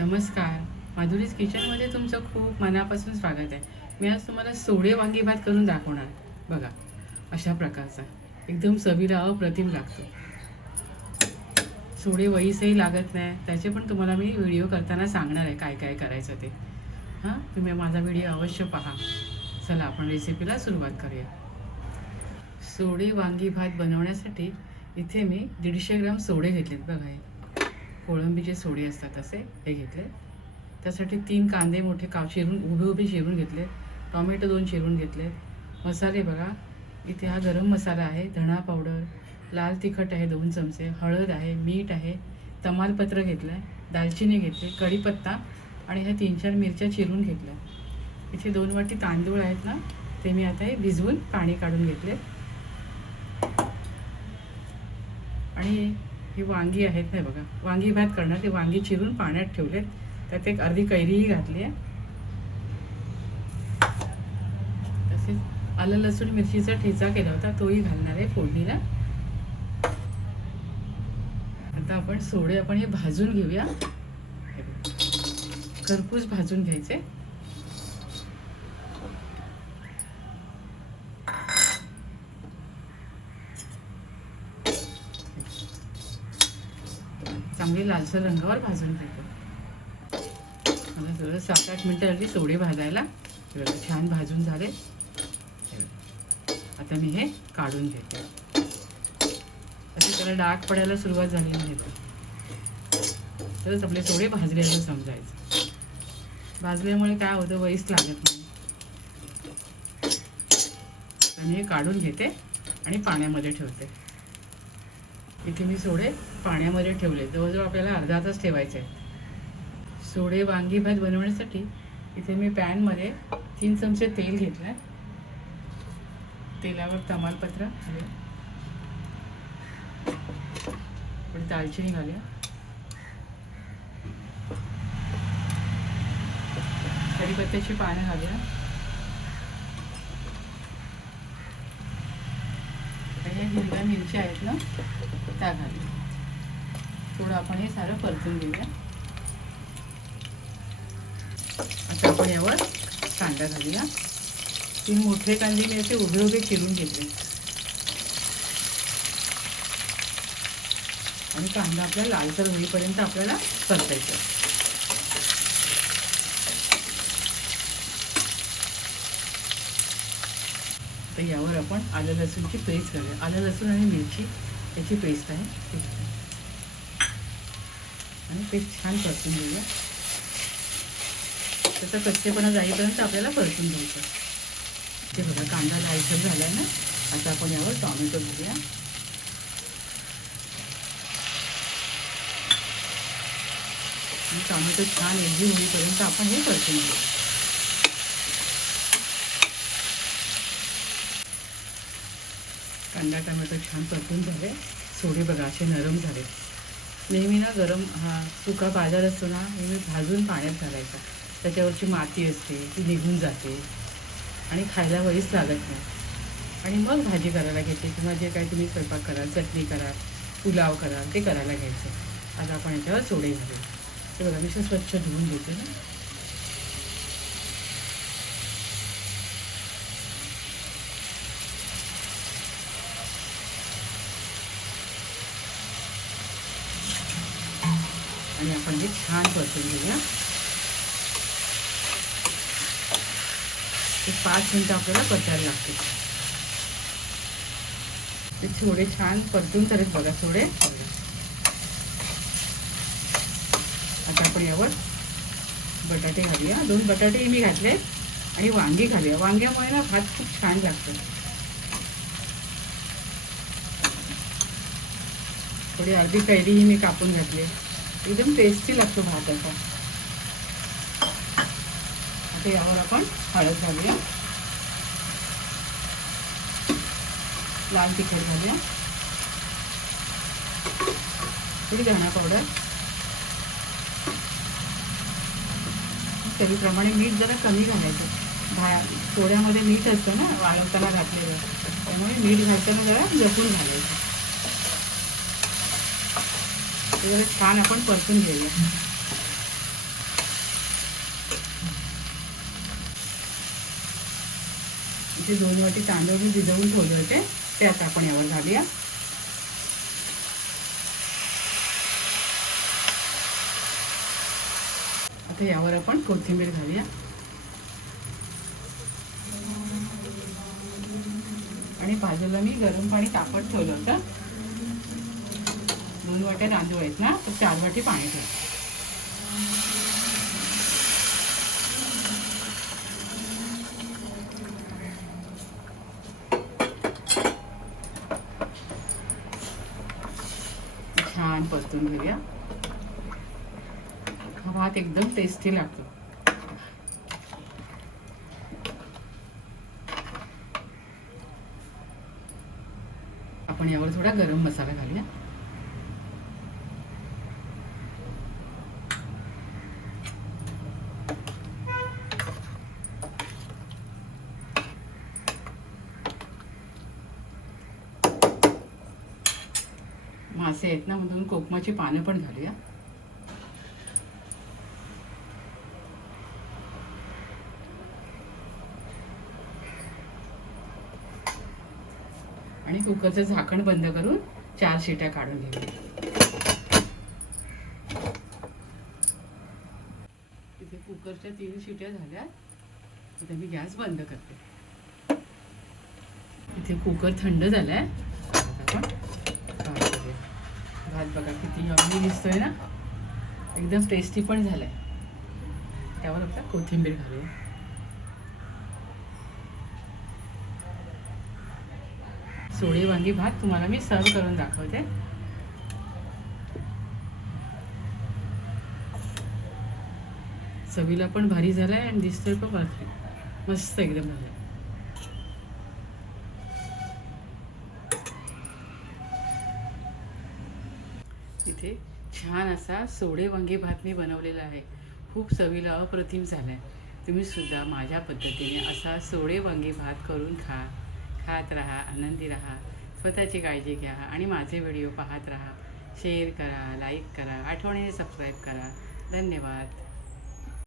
नमस्कार. माधुरीज किचनमध्ये तुमचं खूप मनापासून स्वागत आहे. मी आज तुम्हाला सोडे वांगी भात करून दाखवणार. बघा, अशा प्रकारचा एकदम चवीला अप्रतिम लागतो. सोडे वहीसही लागत नाही, त्याचे पण तुम्हाला मी व्हिडिओ करताना सांगणार आहे काय काय करायचं ते. तुम्ही माझा व्हिडिओ अवश्य पहा. चला आपण रेसिपीला सुरुवात करूया. सोडे वांगी भात बनवण्यासाठी इथे मी 150 ग्राम सोडे घेतलेत. बघा, हे कोळंबीचे सोडे असतात असे हे घेतले. त्यासाठी 3 कांदे मोठे चिरून उभे चिरून घेतले. टोमॅटो 2 चिरून घेतले. मसाले बघा, इथे हा गरम मसाला आहे, धणा पावडर, लाल तिखट आहे 2 चमचे, हळद आहे, मीठ आहे, तमालपत्र घेतलं आहे, दालचिनी घेतली, कढीपत्ता आणि ह्या 3-4 मिरच्या चिरून घेतल्या. इथे 2 वाटी तांदूळ आहेत ना, ते मी आता हे भिजवून पाणी काढून घेतले. आणि ही वांगी आहेत नाही बघा, वांगी भात करणार ते वांगी चिरून पाण्यात ठेवलेत. त्यात एक अर्धी कैरीही घातली आहे. तसेच आलं लसूण मिरचीचा ठेचा केला होता तोही घालणार आहे फोडणीला. आता आपण सोडे हे भाजून घेऊया. खरपूस भाजून घ्यायचे. चांगली लालसर रंगावर भाजून घ्यायचं. मला थोडं 7-8 मिनटं लागली सोडे भाजायला. छान भाजून झाले. आता मी हे काढून घेते. असे त्याला डाग पडायला सुरुवात झाली नाही तरच आपले सोडे भाजले असं समजायचं. भाजल्यामुळे काय होतं, वहीच लागत नाही. आणि हे काढून घेते आणि पाण्यामध्ये ठेवते. इथे मी सोडे पाण्यामध्ये ठेवले. जवळजवळ आपल्याला अर्धा तास ठेवायचे आहे. सोडे वांगी भात बनवण्यासाठी इथे मी पॅनमध्ये 3 चमचे तेल घेतलं आहे. तेलावर तमालपत्र घालूया, थोडी दालचिनी घालूया, कढीपत्त्याची पानं घालूया आणि हिरव्या मिरच्या आहेत ना त्या घालूया. थोडं आपण हे सारं परतून घेऊया. आता आपण यावर कांदा घालूया. 3 मोठे कांदे मी असे उभे चिरून घेतले आणि कांदा आपला लालसर होईपर्यंत आपल्याला परतायचा. तर यावर आपण आलं लसूणची पेस्ट घालूया. आलं लसूण आणि मिरची याची पेस्ट आहे आणि पेस्ट छान परतून घेऊया. त्याचा कच्चेपणा जाईपर्यंत आपल्याला परतून घ्यायचं. ते बघा, कांदा लालसर झाला आहे ना. आता आपण यावर टोमॅटो घालूया. टोमॅटो छान एकजीव होईपर्यंत आपण हे परतून घेऊ. कांदा टोमॅटो छान परतून झाले. सोडे बघा असे नरम झाले. नेहमी ना गरम सुका बाजार असतो ना, नेहमी भाजून पाण्यात घालायचा. त्याच्यावरची माती असते ती निघून जाते आणि खायला वहीच लागत नाही. आणि मग भाजी करायला घ्यायची किंवा जे काही तुम्ही स्वयंपाक कराल, चटणी कराल, पुलाव कराल ते करायला घ्यायचं. आता आपण याच्यावर सोडे घालू. ते बघा, मी स्वच्छ धुवून घेते ना. आणि आपण हे छान परतून घेऊया. 5 मिनटं आपल्याला परतायला लागते. ते सोडे छान परतून झालेत बघा सोडे. आता आपण यावर बटाटे घालूया. 2 बटाटे मी घातले आणि वांगी घालूया. वांग्यामुळे ना भात खूप छान लागतो. थोडी अर्धी कैरीही मी कापून घातली. एकदम टेस्टी लागतो भात असा. आता यावर आपण हळद घालूया, लाल तिखट घालूया, थोडी धणा पावडर, चवीप्रमाणे मीठ जरा कमी घालायचं. सोड्यामध्ये मीठ असतं ना वाळवताना घातलेलं, त्यामुळे मीठ घालताना जरा जपून घालायचं. जरा छान आपण परतून घेऊया. इथे 2 वाटी तांदूळ मी भिजवून ठेवले होते, ते आता आपण यावर घालूया. आता यावर आपण कोथिंबीर घालूया आणि बाजूला मी गरम पाणी तापत ठेवलं होतं. 2 वाट्या तांदूळ आहेत ना, तर 4 वाटी पाणी ठेव. छान परतून घेऊया. हा भात एकदम टेस्टी लागतो. आपण यावर थोडा गरम मसाला घालूया. मासे आहेत ना, म्हणून कोकमाची पानं पण घालूया. आणि कुकरचं झाकण बंद करून 4 शिट्या काढून घेऊया. इथे कुकरच्या 3 शिट्या झाल्या. आता मी गॅस बंद करते. इथे कुकर थंड झालाय. आपण भात बघा किती यम्मी दिसतोय ना, एकदम टेस्टी पण झालाय. त्यावर आता कोथिंबीर घालूया. सोडे वांगी भात तुम्हाला मी सर्व करून दाखवते. चवीला पण भारी झालाय आणि दिसतोय पण परफेक्ट, मस्त एकदम झालाय. इथे छान असा सोडे वांगी भात मी बनवलेला आहे. खूप चवीला अप्रतिम झालाय. तुम्ही सुद्धा माझ्या पद्धतीने असा सोडे वांगी भात करून खात राहा, आनंदी राहा, स्वतःची काळजी घ्या आणि माझे व्हिडिओ पाहत राहा. शेअर करा, लाईक करा, आठवणीने सबस्क्राईब करा. धन्यवाद.